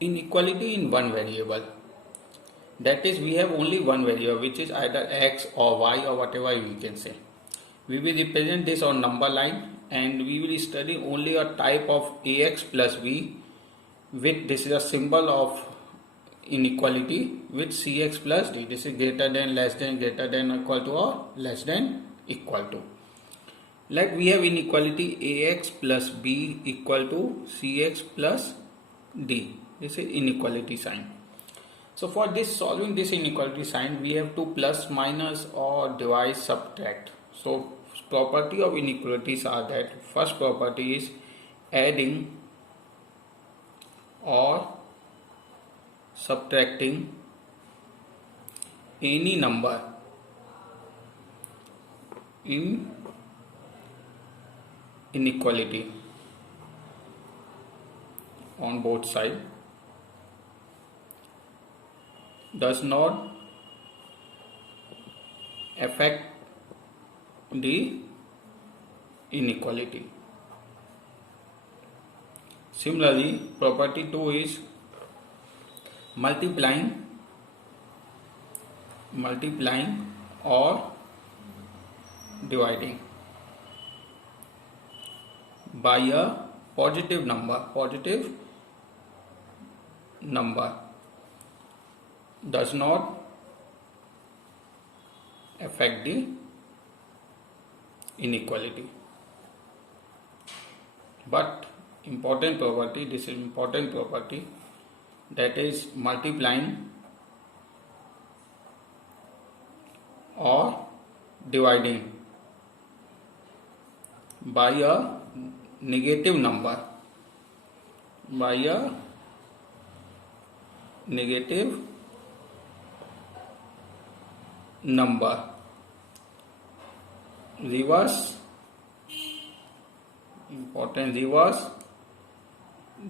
inequality in one variable. That is, we have only one variable, which is either x or y or whatever we can say. We will represent this on number line, and we will study only a type of ax plus b with, this is a symbol of inequality, with cx plus d. This is greater than, less than, greater than, equal to, or less than, equal to. Like we have inequality ax plus b equal to cx plus d. This is inequality sign. So for this, solving this inequality sign, we have to plus, minus, or divide, subtract. So property of inequalities are that first property is adding or subtracting any number in inequality on both sides does not affect the inequality. Similarly, property 2 is multiplying or dividing by a positive number does not affect the inequality. But important property, this is important property, that is multiplying or dividing by a negative number reverse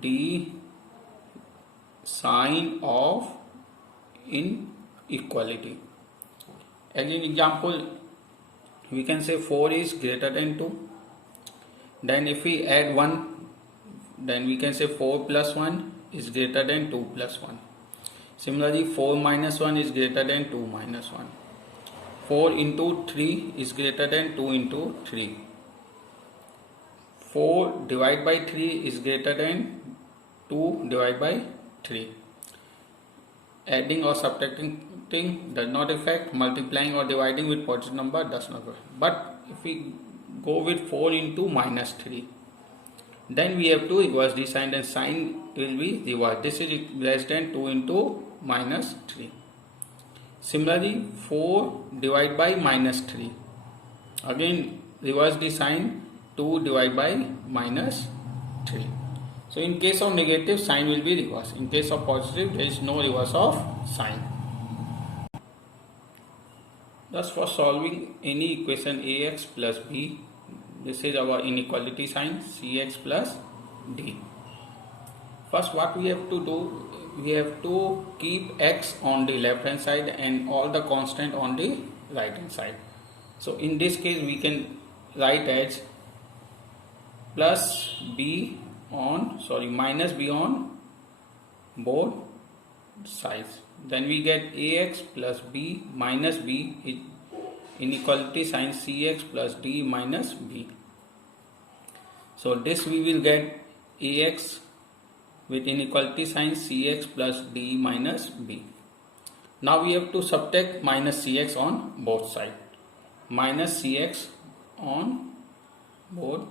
the sign of inequality. As an example, we can say 4 is greater than 2. Then if we add 1, then we can say 4 plus 1 is greater than 2 plus 1. Similarly, 4 minus 1 is greater than 2 minus 1. 4 into 3 is greater than 2 into 3. 4 divided by 3 is greater than 2 divided by 3. Adding or subtracting does not affect, multiplying or dividing with positive number does not affect. But if we go with 4 into minus 3, then we have to reverse the sign, and sign will be reversed. This is less than 2 into minus 3. Similarly, 4 divided by minus 3, again reverse the sign, 2 divided by minus 3. So in case of negative, sign will be reversed. In case of positive, there is no reverse of sign. Thus, for solving any equation ax plus b, this is our inequality sign, cx plus d. First, what we have to do, we have to keep x on the left hand side and all the constant on the right hand side. So in this case, we can write as minus b on both sides. Then we get ax plus b minus b is inequality sign cx plus d minus b. So this we will get ax with inequality sign cx plus d minus b. Now we have to subtract minus cx on both sides. Minus cx on both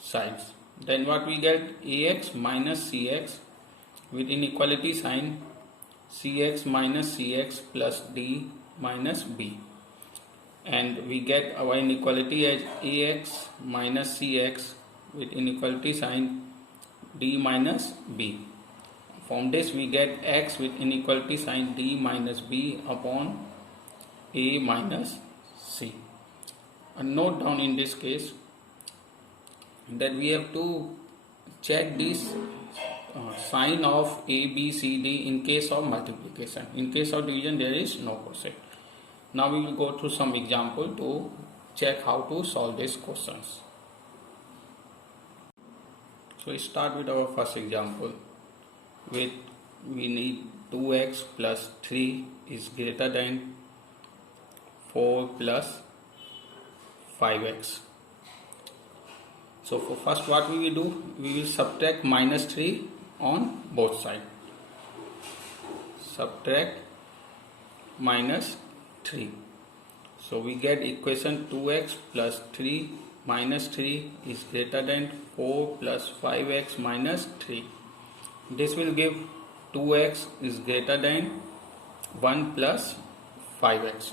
sides. Then what we get, ax minus cx with inequality sign cx minus cx plus d minus b. And we get our inequality as ax minus cx with inequality sign d minus b. From this we get x with inequality sign d minus b upon a minus c. And note down in this case that we have to check this sign of a, b, c, d in case of multiplication. In case of division, there is no question. Now we will go through some example to check how to solve these questions. So we start with our first example. with we need 2x plus 3 is greater than 4 plus 5x. So for first what we will do, we will subtract minus 3 on both sides. Subtract minus 3. So we get equation 2x plus 3 minus 3 is greater than 4 plus 5x minus 3. This will give 2x is greater than 1 plus 5x.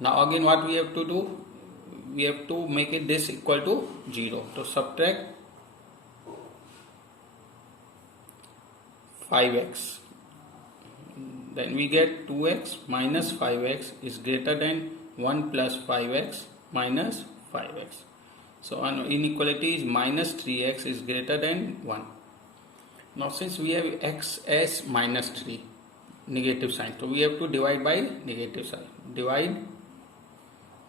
Now again what we have to do? We have to make it this equal to 0. So subtract 5x. Then we get 2x minus 5x is greater than 1 plus 5x minus 5x. So our inequality is minus 3x is greater than 1. Now since we have x as minus 3, negative sign, so we have to divide by negative sign. Divide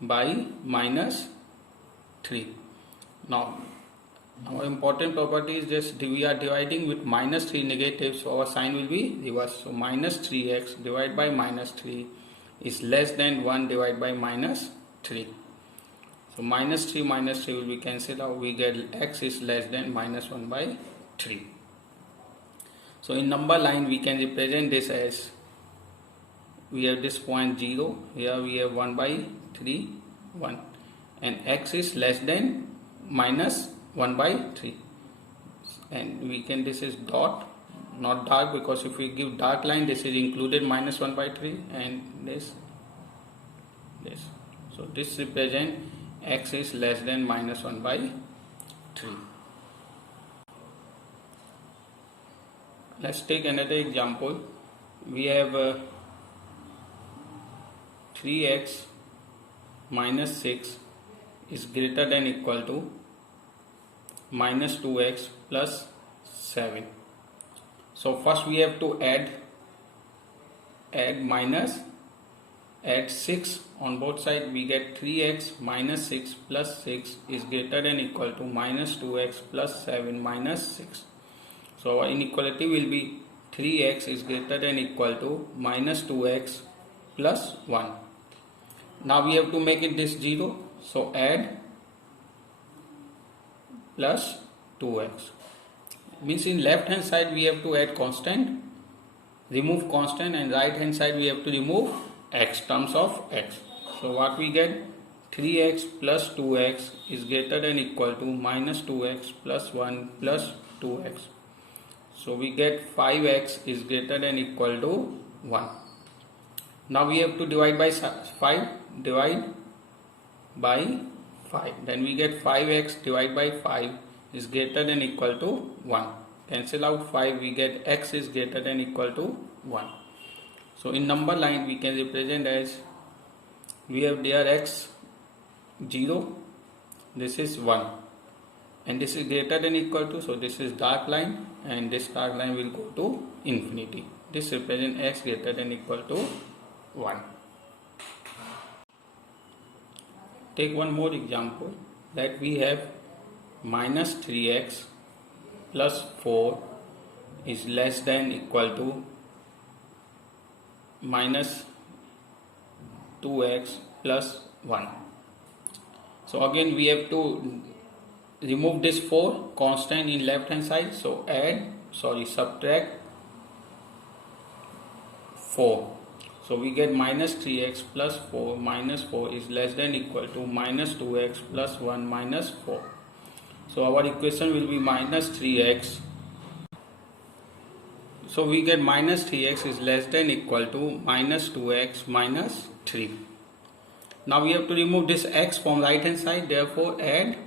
by minus 3. Now our important property is just we are dividing with minus 3 negative, so our sign will be reversed. So minus 3x divided by minus 3 is less than 1 divided by minus 3. So minus 3 will be cancelled out. We get x is less than minus 1 by 3. So in number line we can represent this as, we have this point 0, here we have 1 by 3, 1, and x is less than minus 1 by 3, and we can, this is dot, not dark, because if we give dark line this is included minus 1 by 3, and this. So this represent x is less than minus 1 by 3. Let's take another example. We have 3x minus 6 is greater than equal to minus 2x plus 7. So first we have to add 6 on both sides. We get 3x minus 6 plus 6 is greater than equal to minus 2x plus 7 minus 6. So our inequality will be 3x is greater than equal to minus 2x plus 1. Now we have to make it this 0. So add plus 2x. Means in left hand side we have to add constant, remove constant, and right hand side we have to remove x, terms of x. So what we get, 3x plus 2x is greater than equal to minus 2x plus 1 plus 2x. So we get 5x is greater than equal to 1. Now we have to divide by 5. Divide by 5. Then we get 5x divided by 5 is greater than equal to 1. Cancel out 5. We get x is greater than equal to 1. So in number line we can represent as, we have there x 0. This is 1. And this is greater than equal to, so this is dark line, and this dark line will go to infinity. This represents x greater than equal to 1. Take one more example, that we have minus 3x plus 4 is less than equal to minus 2x plus 1. So again we have to remove this 4 constant in left hand side, so subtract 4. So we get minus 3x plus 4 minus 4 is less than equal to minus 2x plus 1 minus 4. So our equation will be minus 3x. So we get minus 3x is less than equal to minus 2x minus 3. Now we have to remove this x from right hand side, therefore add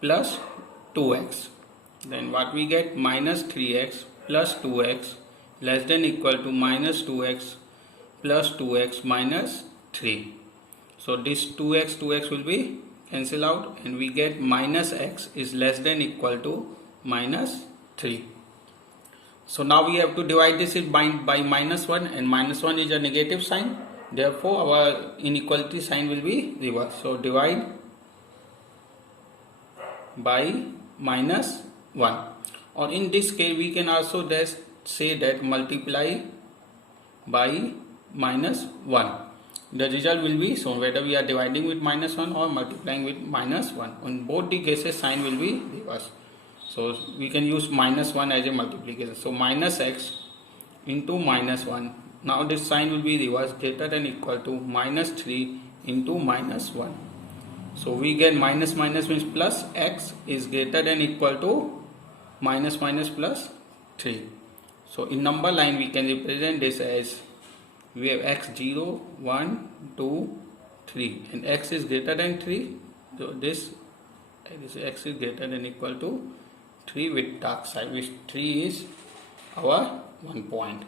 plus 2x. Then what we get, minus 3x plus 2x less than equal to minus 2x plus 2x minus 3. So this 2x will be cancel out, and we get minus x is less than equal to minus 3. So now we have to divide this by minus 1, and minus 1 is a negative sign, therefore our inequality sign will be reversed. So divide by minus 1. or in this case we can also just say that multiply by minus 1. The result will be shown whether we are dividing with minus 1 or multiplying with minus 1. On both the cases sign will be reversed. So we can use minus 1 as a multiplication. So minus x into minus 1. Now this sign will be reversed, greater than equal to minus 3 into minus 1. So we get minus minus means plus, x is greater than equal to minus minus plus 3. So in number line we can represent this as, we have x 0, 1, 2, 3 and x is greater than 3. So this x is greater than equal to 3 with dark side, which 3 is our 1 point.